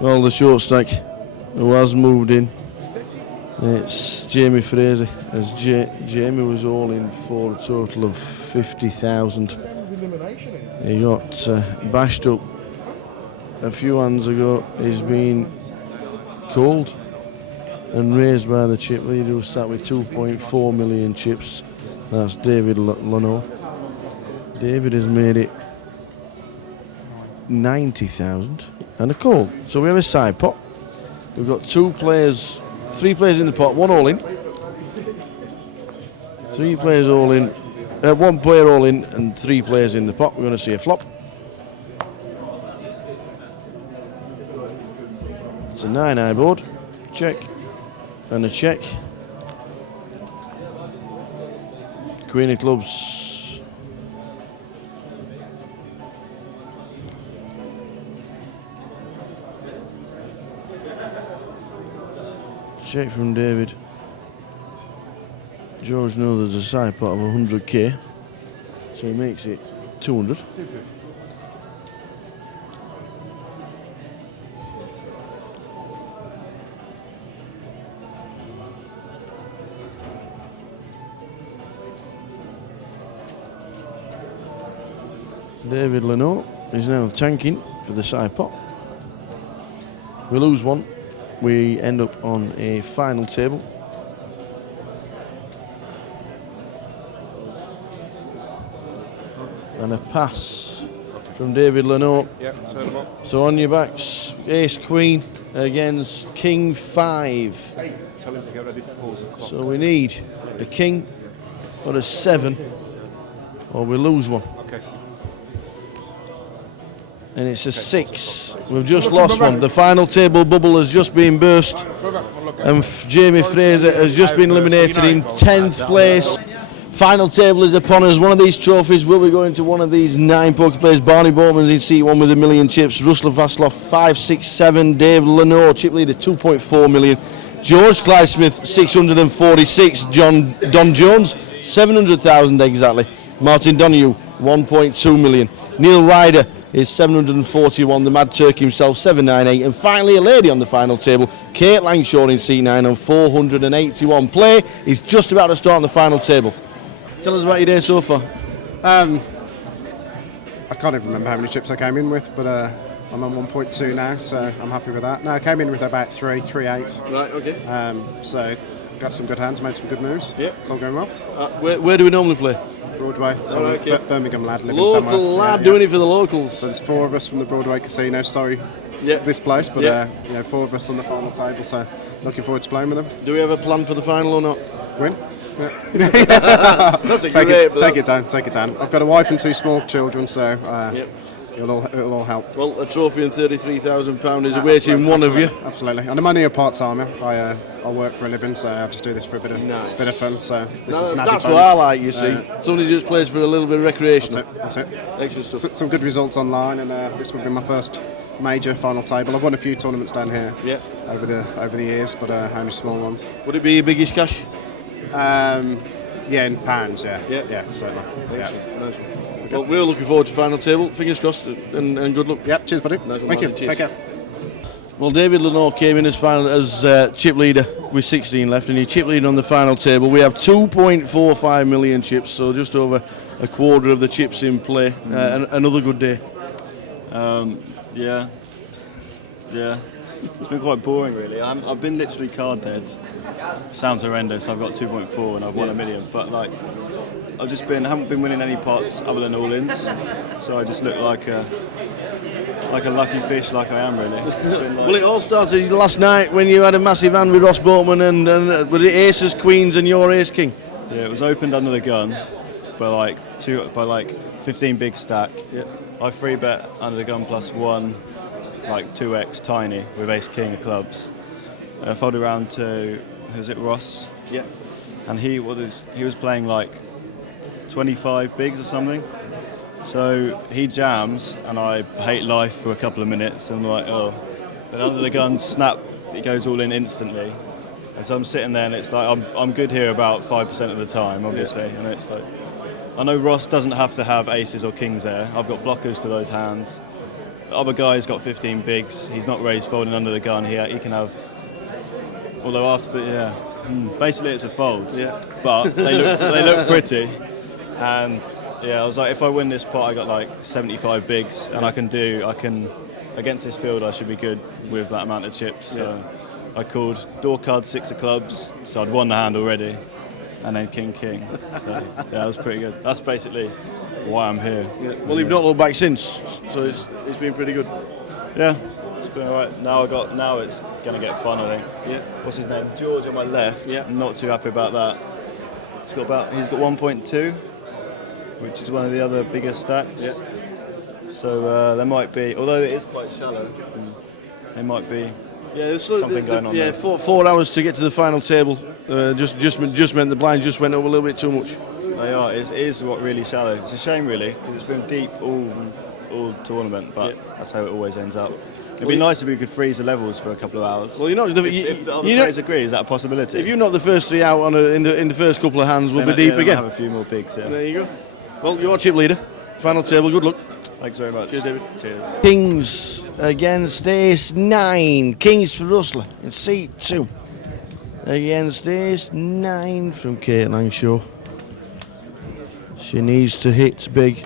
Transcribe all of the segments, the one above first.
Well, the short stack who has moved in, it's Jamie Fraser, as Jamie was all in for a total of 50,000. He got bashed up a few hands ago. He's been called and raised by the chip leader, who sat with 2.4 million chips. That's David Leno. David has made it 90,000 and a call. So we have a side pot. We've got three players in the pot, one all in. Three players all in, one player all in, and three players in the pot. We're going to see a flop. It's a 9-eye board, check, and a check. Queen of clubs. Check from David. George knows there's a side pot of 100k, so he makes it 200. David Leno is now tanking for the side pot. We lose one. We end up on a final table. And a pass from David Leno. Yep, turn them up. So on your backs, ace queen against king 5. Hey, tell him to get ready to pause the clock. So we need a king or a 7, or we lose one. Okay. And it's a 6. We've just lost one. The final table bubble has just been burst, and Jamie Fraser has just been eliminated in 10th place. Final table is upon us. One of these trophies will be going to one of these 9 poker players. Barney Boatman's in seat 1 with 1 million chips. Russell Vaslov 5, 6, 7. Dave Leno, chip leader 2.4 million. George Clyde Smith 646. Don Jones 700,000 exactly. Martin Donoghue 1.2 million. Neil Ryder is 741, the Mad Turk himself 798, and finally a lady on the final table, Kate Langshaw in seat 9 on 481. Play is just about to start on the final table. Tell us about your day so far. I can't even remember how many chips I came in with, but I'm on 1.2 now, so I'm happy with that. No, I came in with about 3.8. Right, okay. So got some good hands, made some good moves. Yeah. It's all going well. Where do we normally play? Broadway, so okay. Birmingham lad living somewhere. Local lad doing it for the locals. So there's 4 of us from the Broadway Casino. Sorry, this place, but 4 of us on the final table. So looking forward to playing with them. Do we have a plan for the final or not? Win. That's a take it down. I've got a wife and 2 small children, so it'll all help. Well, a trophy and £33,000 is awaiting one of you. Absolutely, and I'm only a part-timer. I work for a living, so I just do this for a bit of fun. So this is an added that's bonus. what I like. You see, somebody just plays for a little bit of recreation. That's it. Excellent stuff. Some good results online, and this would be my first major final table. I've won a few tournaments down here over the years, but only small ones. Would it be your biggest cash? In pounds, yeah, certainly. Nice one. Well, we're looking forward to final table. Fingers crossed, and good luck. Yeah, cheers, buddy. Nice one, Thank you. Cheers. Take care. Well, David Leno came in as chip leader with 16 left, and he chip leader on the final table. We have 2.45 million chips, so just over a quarter of the chips in play. Another good day. Yeah. It's been quite boring, really. I've been literally card dead. Sounds horrendous. I've got 2.4 and I've won $1 million, but haven't been winning any pots other than all-ins. So I just look like a lucky fish, like I am, really. Well, it all started last night when you had a massive hand with Ross Boatman and was it aces, queens, and your ace king? Yeah, it was opened under the gun by 15 big stack. Yeah. I free bet under the gun +1, 2x tiny with ace king of clubs. I folded around to Ross? Yeah. And he was playing 25 bigs or something. So he jams, and I hate life for a couple of minutes, and I'm like, oh. Then under the gun, snap, it goes all in instantly. And so I'm sitting there, and it's like, I'm good here about 5% of the time, obviously. And it's like, I know Ross doesn't have to have aces or kings there. I've got blockers to those hands. The other guy's got 15 bigs. He's not raised folding under the gun. He can have. Although after the basically it's a fold. Yeah. But they look pretty, and I was like, if I win this pot, I got like 75 bigs, and I can against this field I should be good with that amount of chips. So I called door card 6 of clubs, so I'd won the hand already, and then king. So that was pretty good. That's basically why I'm here. Yeah. Well, you've not looked back since, so it's been pretty good. Yeah, it's been alright. Now it's gonna get fun, I think. Yeah. What's his name? George on my left. Yeah. I'm not too happy about that. He's got 1.2, which is one of the other bigger stacks. Yeah. So there might be, although it is quite shallow, there might be something going on. Yeah, there. 4 hours to get to the final table. Just meant the blind just went up a little bit too much. They are. It is what really shallow. It's a shame, really, because it's been deep all tournament, but that's how it always ends up. It'd be nice if we could freeze the levels for a couple of hours. Well, if the other players agree, is that a possibility? If you're not the first 3 out in the first couple of hands, we'll be deep again. Have a few more bigs. Yeah. There you go. Well, you're chip leader. Final table. Good luck. Thanks very much. Cheers, David. Cheers. Kings against ace 9. Kings for Rustler in seat 2. Against ace 9 from Kate Langshaw. She needs to hit big.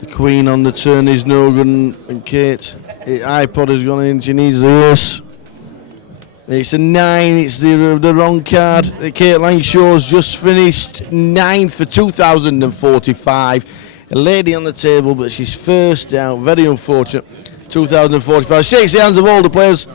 The queen on the turn is no good, and Kate, iPod has gone in. She needs the ace. It's a 9. It's the wrong card. Kate Langshaw's just finished 9th for 2,045. A lady on the table, but she's first out. Very unfortunate. 2,045. Shakes the hands of all the players.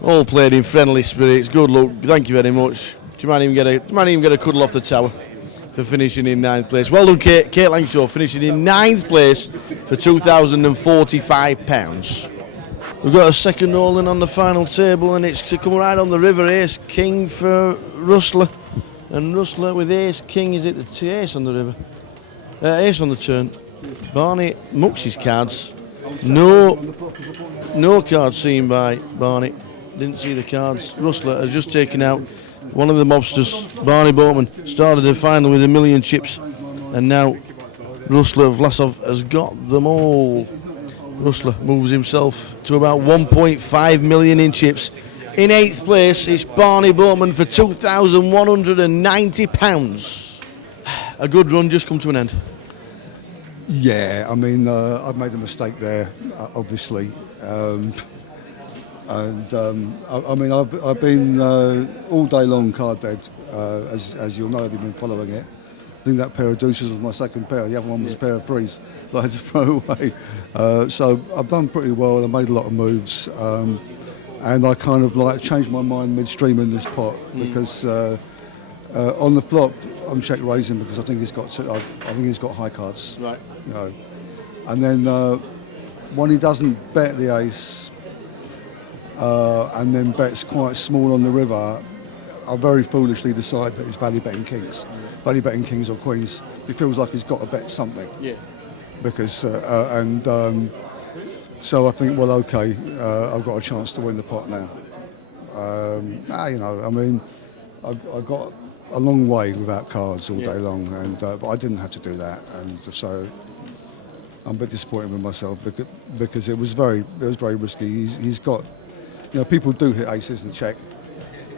All played in friendly spirits. Good luck. Thank you very much. You might even get a cuddle off the tower for finishing in 9th place. Well done, Kate. Kate Langshaw finishing in 9th place for £2,045. We've got a second all-in on the final table, and it's to come right on the river. Ace King for Rustler, and Rustler with Ace King. Is it the ace on the river? Ace on the turn. Barney mucks his cards. No cards seen by Barney. Didn't see the cards. Rustler has just taken out one of the mobsters. Barney Boatman started the final with 1,000,000 chips, and now Rustler Vlasov has got them all. Rustler moves himself to about 1.5 million in chips. In 8th place, it's Barney Boatman for £2,190. A good run just come to an end. Yeah, I mean, I've made a mistake there, obviously. I mean, I've been all day long card dead, as you'll know if you've been following it. I think that pair of deuces was my second pair. The other one was a pair of threes that I had to throw away. So I've done pretty well. I made a lot of moves, and I kind of like changed my mind midstream in this pot because on the flop I'm check raising because I think he's got high cards. Right. You know, and then when he doesn't bet the ace and then bets quite small on the river, I very foolishly decide that he's value betting kings. Value betting kings or queens. He feels like he's got to bet something. Yeah. Because so I think, well, okay, I've got a chance to win the pot now. You know, I mean, I got a long way without cards all day long, and but I didn't have to do that, and so I'm a bit disappointed with myself because it was very risky. He's got, you know, people do hit aces and check.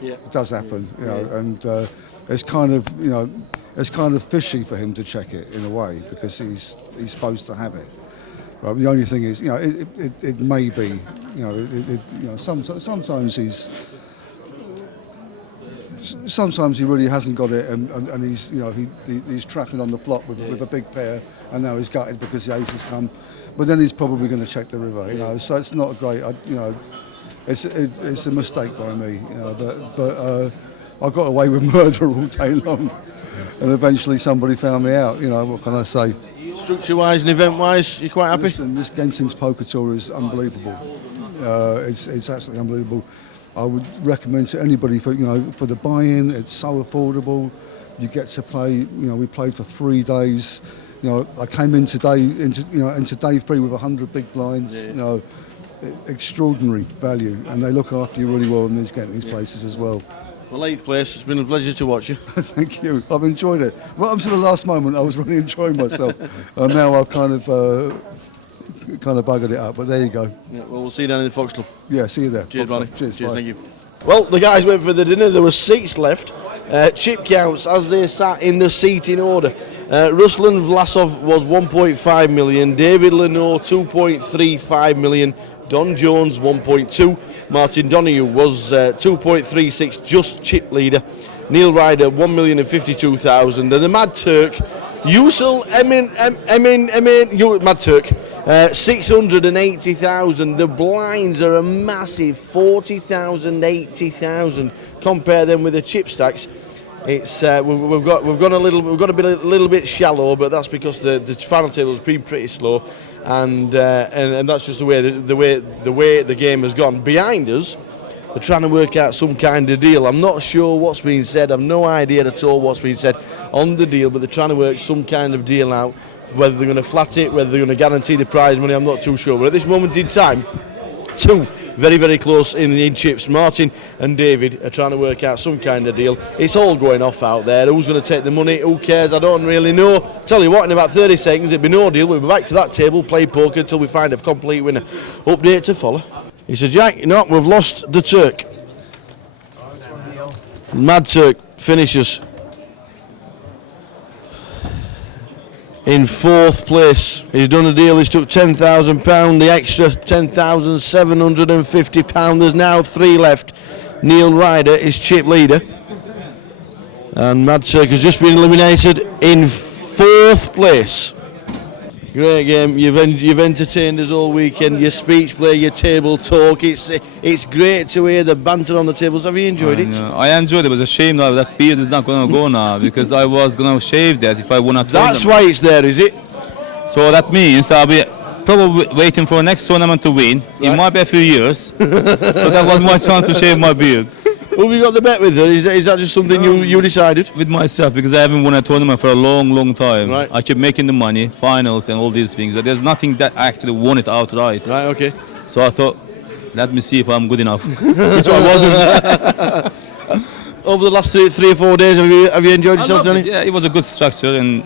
Yeah. It does happen, you know, and it's kind of, you know, it's kind of fishy for him to check it in a way because he's supposed to have it. Right? The only thing is, you know, it may be, you know, sometimes he really hasn't got it, and he's, you know, he's trapping on the flop with a big pair, and now he's gutted because the ace has come, but then he's probably going to check the river, you know. So it's not great, you know. It's a mistake by me, you know, but I got away with murder all day long, and eventually somebody found me out. You know, what can I say? Structure-wise and event-wise, you're quite happy? Listen, this Gensing's Poker Tour is unbelievable. It's absolutely unbelievable. I would recommend to anybody for the buy-in. It's so affordable. You get to play. You know, we played for 3 days. You know, I came in today into day 3 with 100 big blinds. Yeah. You know, extraordinary value, and they look after you really well in these places as well. Well, 8th place. It's been a pleasure to watch you. Thank you. I've enjoyed it. Well, up to the last moment, I was really enjoying myself. And now I've kind of, kind of buggered it up. But there you go. Yeah, well, we'll see you down in the Fox Club. Yeah, see you there. Cheers, Fox Club. Manny. Cheers, bye. Thank you. Well, the guys went for the dinner. There were seats left. Chip counts as they sat in the seating order. Ruslan Vlasov was 1.5 million. David Lenoir 2.35 million. Don Jones 1.2. Martin Donoghue was 2.36, just chip leader. Neil Ryder 1,052,000. And the Mad Turk, Yusul Mad Turk, 680,000. The blinds are a massive 40,000, 80,000. Compare them with the chip stacks. It's we've got to be a little bit shallow, but that's because the final table has been pretty slow, and that's just the way the game has gone. Behind us, they're trying to work out some kind of deal. I'm not sure what's been said. I've no idea at all what's been said on the deal, but they're trying to work some kind of deal out. Whether they're going to flat it, whether they're going to guarantee the prize money, I'm not too sure. But at this moment in time, two very, very close in chips. Martin and David are trying to work out some kind of deal. It's all going off out there. Who's going to take the money? Who cares? I don't really know. Tell you what, in about 30 seconds, it'll be no deal. We'll be back to that table, play poker until we find a complete winner. Update to follow. It's a jack. No, we've lost the Turk. Mad Turk finishes in fourth place. He's done a deal. He's took £10,000. The extra £10,750. There's now 3 left. Neil Ryder is chip leader, and Mad Turk has just been eliminated in fourth place. Great game. You've entertained us all weekend. Your speech play, your table talk. It's great to hear the banter on the tables. Have you enjoyed it? I enjoyed it. It was a shame now that beard is not going to go now because I was going to shave that if I won a tournament. That's why it's there, is it? So that means I'll be probably waiting for the next tournament to win. It might be a few years, but that was my chance to shave my beard. Who have you got the bet with? Is that just something you decided? With myself, because I haven't won a tournament for a long time. Right. I keep making the money, finals and all these things, but there's nothing that I actually won it outright. Right, okay. So I thought, let me see if I'm good enough, which I wasn't. Over the last 3 or 4 days, have you enjoyed yourself, Johnny? Yeah, it was a good structure and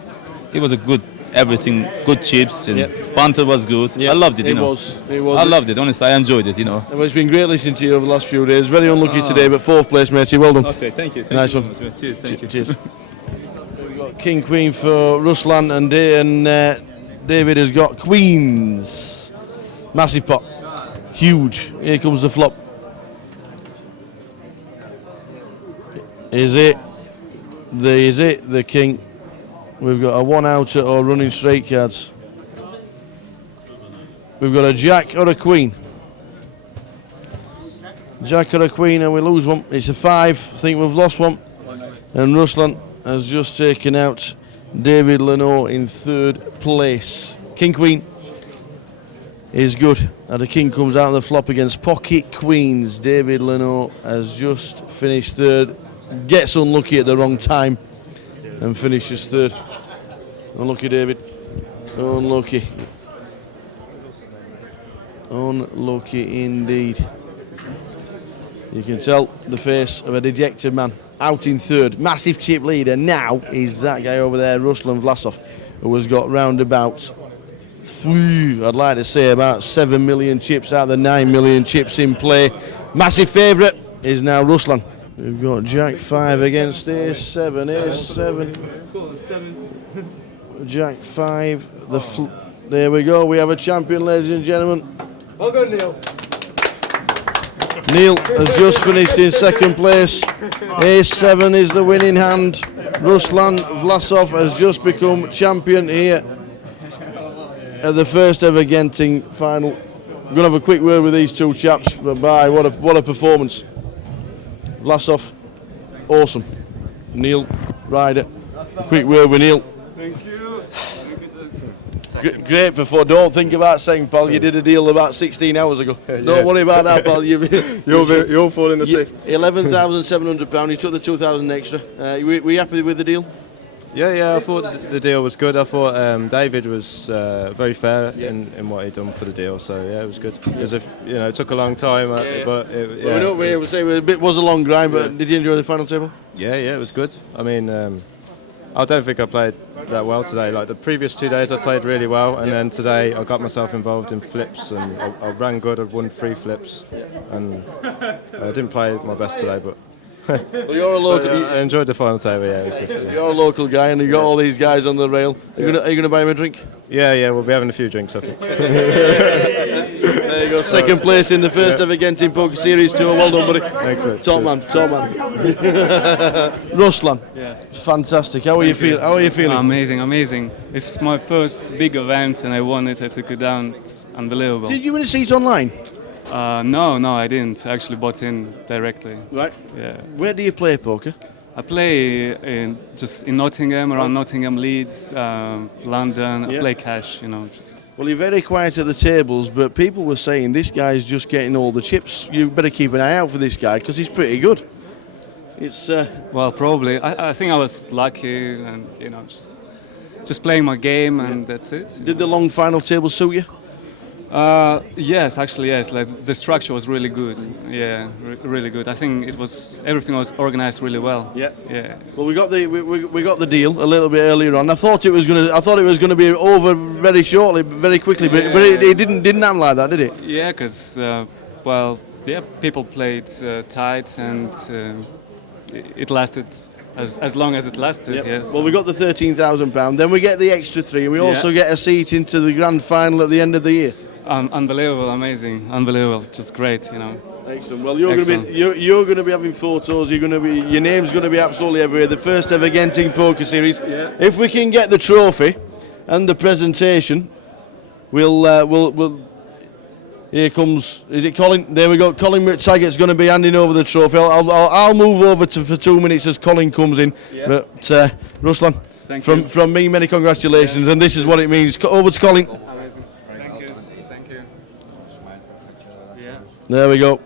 it was a good everything, good chips and banter was good. I loved it, It was. I loved it, honestly, I enjoyed it, Well, it's been great listening to you over the last few days. Very unlucky today, but fourth place, matey. Well done. Okay, thank you. Nice you one. very much. Cheers, thank you. Cheers. We've got King Queen for Ruslan, and David has got Queens. Massive pot. Huge. Here comes the flop. Is it? The king. We've got a 1-outer or running straight cards. We've got a jack or a queen. Jack or a queen, and we lose one. It's a 5. I think we've lost one. And Ruslan has just taken out David Lenoir in 3rd place. King Queen is good. And the king comes out on the flop against pocket queens. David Lenoir has just finished 3rd. Gets unlucky at the wrong time and finishes 3rd. Unlucky, David. Unlucky. Unlucky indeed. You can tell the face of a dejected man. Out in 3rd. Massive chip leader now is that guy over there, Ruslan Vlasov, who has got round about I'd like to say about 7 million chips out of the 9 million chips in play. Massive favourite is now Ruslan. We've got Jack 5 against Ace 7. Ace 7. Jack 5. There we go. We have a champion, ladies and gentlemen. Well done, Neil. Neil has just finished in 2nd place. Ace 7 is the winning hand. Ruslan Vlasov has just become champion here at the first ever Genting final. We're going to have a quick word with these two chaps. Bye. What a performance. Vlasov, awesome. Neil Ryder, a quick word with Neil. Thank you. Great before. Don't think about saying, pal, you did a deal about 16 hours ago. Don't worry about that, pal. You're falling asleep. £11,700. You took the 2,000 extra. Were you happy with the deal? Yeah, I thought the deal was good. I thought David was very fair in what he'd done for the deal. So yeah, it was good. It was it took a long time, but It was a long grind, but did you enjoy the final table? Yeah, it was good. I mean, I don't think I played that well today. Like the previous 2 days, I played really well, and then today I got myself involved in flips, and I ran good. I won 3 flips, and I didn't play my best today, but. Well, you're a local. I enjoyed the final table. Yeah, it was good. You're a local guy, and you got all these guys on the rail. Are you gonna buy him a drink? Yeah, we'll be having a few drinks, I think. There you go. Second place in the first ever Genting Poker Series tour. Well done, buddy. Thanks, mate. Top man. Ruslan. Yes. Fantastic. How are you feeling? Amazing. This is my first big event and I won it. I took it down. It's unbelievable. Did you win a seat online? No, I didn't. I actually bought in directly. Right. Yeah. Where do you play poker? I play just in Nottingham, around Nottingham, Leeds, London. I play cash, just... Well, you're very quiet at the tables, but people were saying this guy's just getting all the chips. You better keep an eye out for this guy because he's pretty good. It's Well, probably. I think I was lucky and, just playing my game and that's it. Did the long final table suit you? Yes. Like the structure was really good. Yeah, really good. I think everything was organized really well. Yeah. Yeah. Well, we got the deal a little bit earlier on. I thought it was gonna be over very shortly, very quickly, but it didn't happen like that, did it? Yeah, because people played tight and it lasted as long as it lasted. Yep. Yes. Well, we got the £13,000. Then we get the extra 3, and we also get a seat into the grand final at the end of the year. Unbelievable, amazing, unbelievable, just great, Excellent. Well, you're going to be having photos. Your name's going to be absolutely everywhere. The first ever Genting Poker Series. Yeah. If we can get the trophy and the presentation, we'll. Here comes. Is it Colin? There we go. Colin McTaggart's going to be handing over the trophy. I'll move over for 2 minutes as Colin comes in. Yeah. But Ruslan, from me, many congratulations, and this is what it means. Over to Colin. Thank you. Yeah. There we go.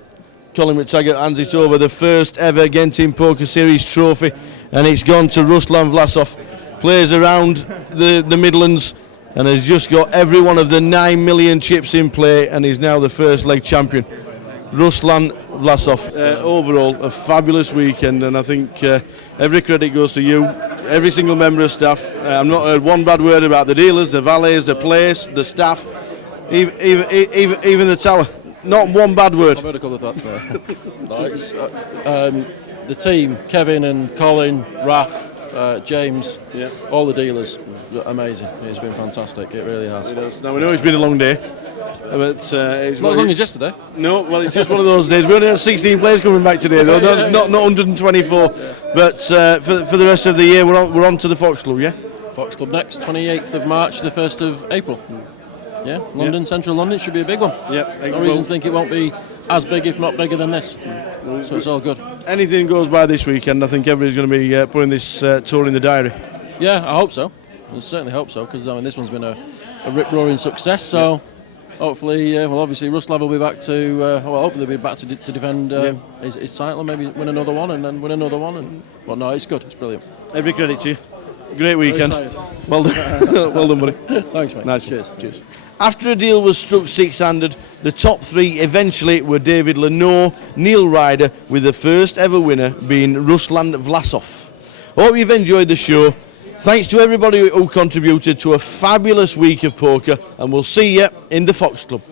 Colin McTaggart hands it over, the first ever Genting Poker Series trophy, and it's gone to Ruslan Vlasov. Plays around the Midlands and has just got every one of the 9 million chips in play, and is now the first leg champion. Ruslan Vlasov. Overall, a fabulous weekend, and I think every credit goes to you, every single member of staff. I've not heard one bad word about the dealers, the valets, the place, the staff, even the tower. Not one bad word. I've heard a couple of thoughts there. No, it's, the team, Kevin and Colin, Raf, James, all the dealers, amazing. It's been fantastic, it really has. Now we know it's been a long day, but it's not as long as yesterday. No, well, it's just one of those days. We only have 16 players coming back today, though, not 124. But for the rest of the year, we're on to the Fox Club, yeah? Fox Club next, 28th of March, the 1st of April. Yeah, London, central London, should be a big one. Yep. No reason to think it won't be as big, if not bigger than this. So it's all good. Anything goes by this weekend, I think everybody's going to be putting this tour in the diary. Yeah, I hope so. I certainly hope so, because this one's been a rip-roaring success. So hopefully, obviously Ruslav will be back to, hopefully they'll be back to defend his title and maybe win another one and then win another one. But no, it's good. It's brilliant. Every credit to you. Great weekend. Well done. Well done, buddy. Thanks, mate. Nice. Cheers. After a deal was struck six-handed, the top 3 eventually were David Lenore, Neil Ryder, with the first ever winner being Ruslan Vlasov. Hope you've enjoyed the show. Thanks to everybody who contributed to a fabulous week of poker, and we'll see you in the Fox Club.